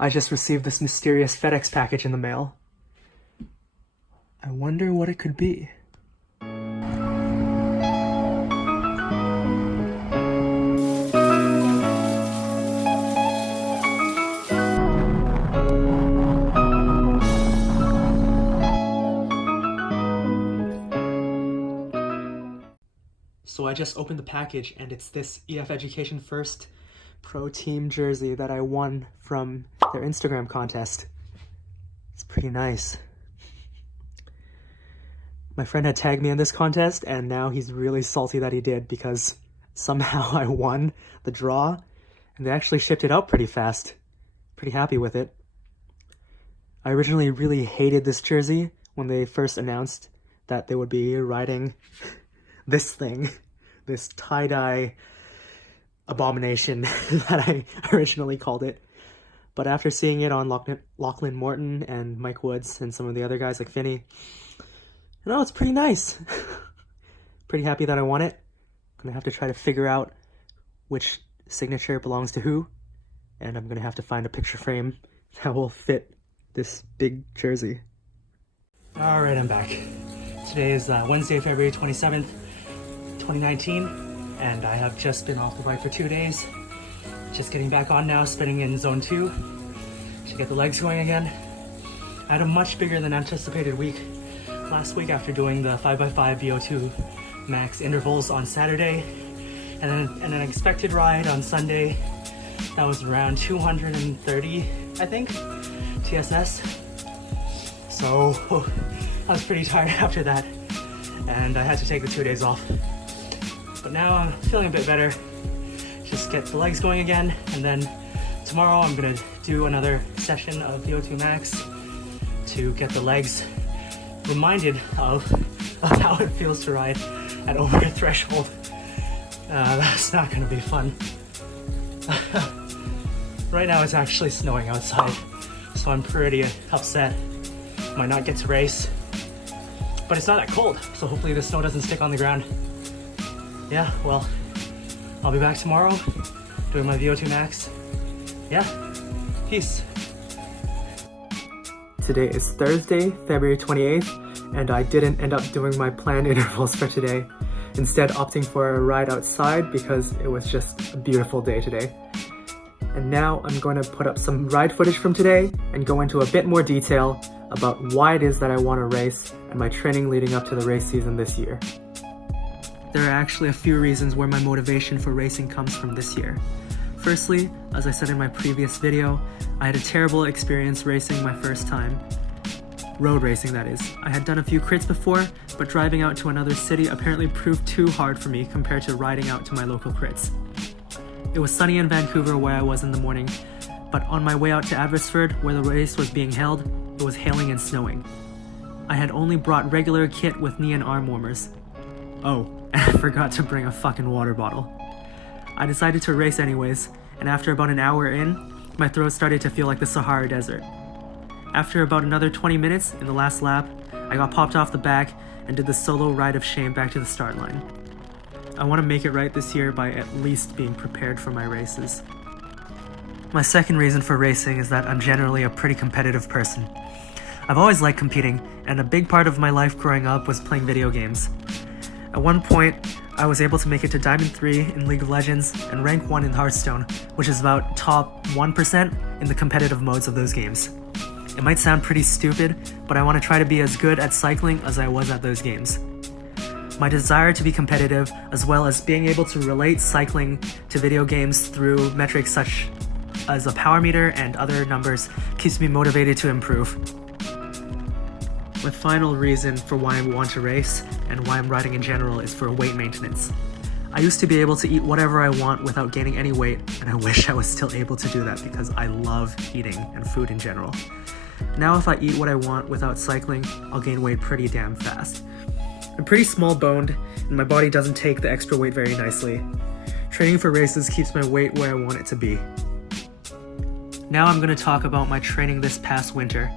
I just received this mysterious FedEx package in the mail. I wonder what it could be. So I just opened the package and it's this EF Education First Pro Team jersey that I won from their Instagram contest. It's pretty nice. My friend had tagged me in this contest and now he's really salty that he did because somehow I won the draw and they actually shipped it out pretty fast. Pretty happy with it. I originally really hated this jersey when they first announced that they would be riding this thing, this tie-dye abomination that I originally called it. But after seeing it on Lachlan Morton and Mike Woods and some of the other guys like Finney, you know, it's pretty nice. Pretty happy that I won it. I'm gonna have to try to figure out which signature belongs to who, and I'm gonna have to find a picture frame that will fit this big jersey. All right, I'm back. Today is Wednesday, February 27th, 2019, and I have just been off the bike for 2 days. Just getting back on now, spinning in zone 2. Should get the legs going again. I had a much bigger than anticipated week last week after doing the 5x5 VO2 max intervals on Saturday, and then an expected ride on Sunday that was around 230, I think, TSS. So I was pretty tired after that, and I had to take the 2 days off. But now I'm feeling a bit better. Just get the legs going again, and then tomorrow I'm gonna do another session of VO2 max to get the legs reminded of how it feels to ride at over a threshold. That's not gonna be fun. Right now it's actually snowing outside, so I'm pretty upset. Might not get to race, but it's not that cold, so hopefully the snow doesn't stick on the ground. Yeah, well, I'll be back tomorrow doing my VO2 max. Yeah, peace. Today is Thursday, February 28th, and I didn't end up doing my planned intervals for today, instead opting for a ride outside because it was just a beautiful day today. And now I'm going to put up some ride footage from today and go into a bit more detail about why it is that I want to race and my training leading up to the race season this year. There are actually a few reasons where my motivation for racing comes from this year. Firstly, as I said in my previous video, I had a terrible experience racing my first time. Road racing, that is. I had done a few crits before, but driving out to another city apparently proved too hard for me compared to riding out to my local crits. It was sunny in Vancouver where I was in the morning, but on my way out to Abbotsford, where the race was being held, it was hailing and snowing. I had only brought regular kit with knee and arm warmers. Oh, and I forgot to bring a fucking water bottle. I decided to race anyways, and after about an hour in, my throat started to feel like the Sahara Desert. After about another 20 minutes in the last lap, I got popped off the back and did the solo ride of shame back to the start line. I want to make it right this year by at least being prepared for my races. My second reason for racing is that I'm generally a pretty competitive person. I've always liked competing, and a big part of my life growing up was playing video games. At one point, I was able to make it to Diamond 3 in League of Legends and rank 1 in Hearthstone, which is about top 1% in the competitive modes of those games. It might sound pretty stupid, but I want to try to be as good at cycling as I was at those games. My desire to be competitive, as well as being able to relate cycling to video games through metrics such as a power meter and other numbers, keeps me motivated to improve. My final reason for why I want to race, and why I'm riding in general, is for weight maintenance. I used to be able to eat whatever I want without gaining any weight, and I wish I was still able to do that because I love eating and food in general. Now if I eat what I want without cycling, I'll gain weight pretty damn fast. I'm pretty small boned, and my body doesn't take the extra weight very nicely. Training for races keeps my weight where I want it to be. Now I'm going to talk about my training this past winter.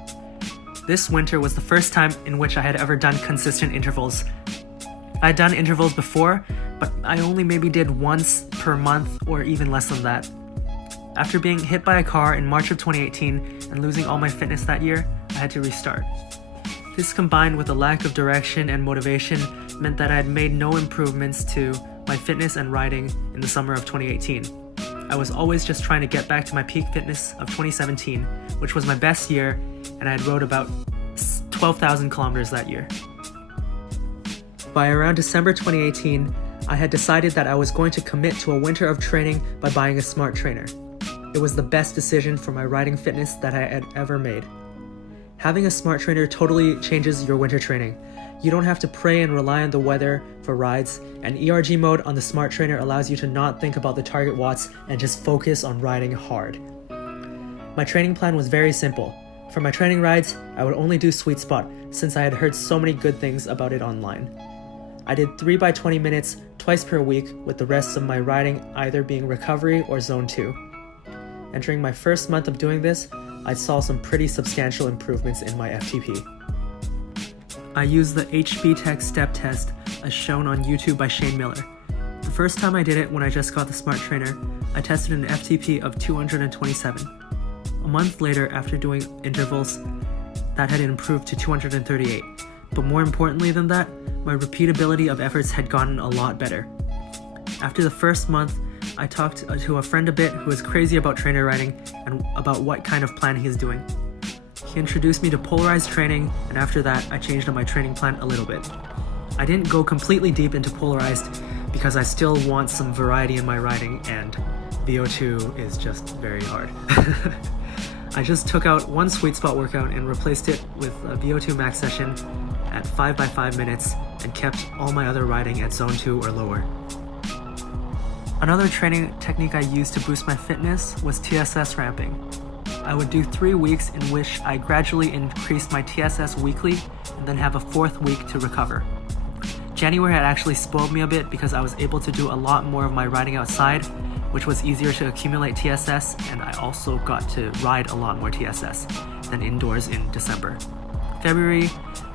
This winter was the first time in which I had ever done consistent intervals. I had done intervals before, but I only maybe did once per month or even less than that. After being hit by a car in March of 2018 and losing all my fitness that year, I had to restart. This combined with a lack of direction and motivation meant that I had made no improvements to my fitness and riding in the summer of 2018. I was always just trying to get back to my peak fitness of 2017, which was my best year, and I had rode about 12,000 kilometers that year. By around December 2018, I had decided that I was going to commit to a winter of training by buying a smart trainer. It was the best decision for my riding fitness that I had ever made. Having a smart trainer totally changes your winter training. You don't have to pray and rely on the weather for rides, and ERG mode on the smart trainer allows you to not think about the target watts and just focus on riding hard. My training plan was very simple. For my training rides, I would only do Sweet Spot since I had heard so many good things about it online. I did 3 by 20 minutes twice per week, with the rest of my riding either being recovery or zone 2. And during my first month of doing this, I saw some pretty substantial improvements in my FTP. I used the HB Tech step test as shown on YouTube by Shane Miller. The first time I did it when I just got the smart trainer, I tested an FTP of 227. A month later, after doing intervals, that had improved to 238. But more importantly than that, my repeatability of efforts had gotten a lot better. After the first month, I talked to a friend a bit who is crazy about trainer riding and about what kind of plan he is doing. He introduced me to polarized training, and after that, I changed up my training plan a little bit. I didn't go completely deep into polarized because I still want some variety in my riding, and VO2 is just very hard. I just took out one Sweet Spot workout and replaced it with a VO2 max session at 5 by 5 minutes and kept all my other riding at zone 2 or lower. Another training technique I used to boost my fitness was TSS ramping. I would do 3 weeks in which I gradually increased my TSS weekly and then have a 4th week to recover. January had actually spoiled me a bit because I was able to do a lot more of my riding outside, which was easier to accumulate TSS, and I also got to ride a lot more TSS than indoors in December. February,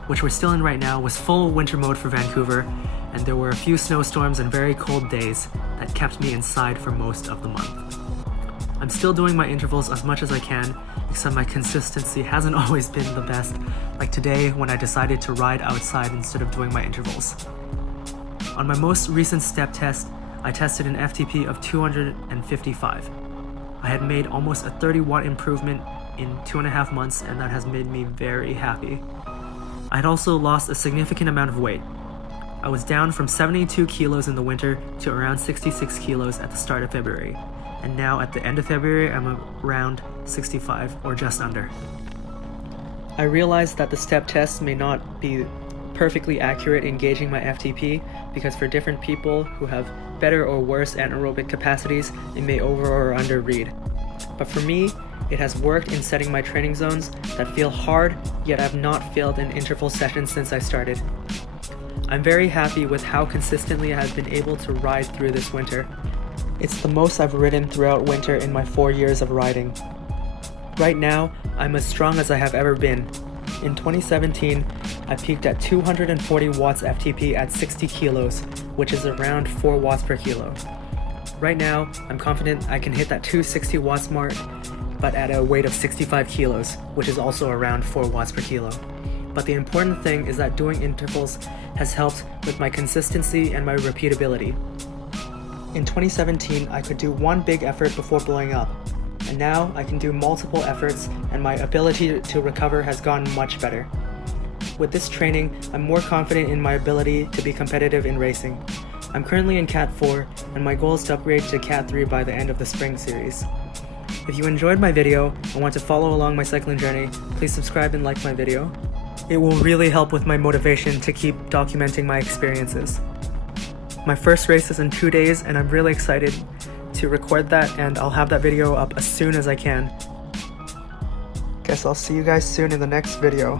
which we're still in right now, was full winter mode for Vancouver, and there were a few snowstorms and very cold days that kept me inside for most of the month. I'm still doing my intervals as much as I can, except my consistency hasn't always been the best, like today when I decided to ride outside instead of doing my intervals. On my most recent step test, I tested an FTP of 255. I had made almost a 30-watt improvement in 2.5 months, and that has made me very happy. I had also lost a significant amount of weight. I was down from 72 kilos in the winter to around 66 kilos at the start of February, and now at the end of February I'm around 65 or just under. I realized that the step tests may not be perfectly accurate in gauging my FTP because for different people who have better or worse anaerobic capacities, it may over or under read. But for me, it has worked in setting my training zones that feel hard, yet I've not failed in interval sessions since I started. I'm very happy with how consistently I have been able to ride through this winter. It's the most I've ridden throughout winter in my 4 years of riding. Right now, I'm as strong as I have ever been. In 2017, I peaked at 240 watts FTP at 60 kilos, which is around 4 watts per kilo. Right now, I'm confident I can hit that 260 watts mark, but at a weight of 65 kilos, which is also around 4 watts per kilo. But the important thing is that doing intervals has helped with my consistency and my repeatability. In 2017, I could do one big effort before blowing up, and now I can do multiple efforts and my ability to recover has gotten much better. With this training, I'm more confident in my ability to be competitive in racing. I'm currently in Cat 4, and my goal is to upgrade to Cat 3 by the end of the spring series. If you enjoyed my video and want to follow along my cycling journey, please subscribe and like my video. It will really help with my motivation to keep documenting my experiences. My first race is in 2 days, and I'm really excited to record that, and I'll have that video up as soon as I can. Guess I'll see you guys soon in the next video.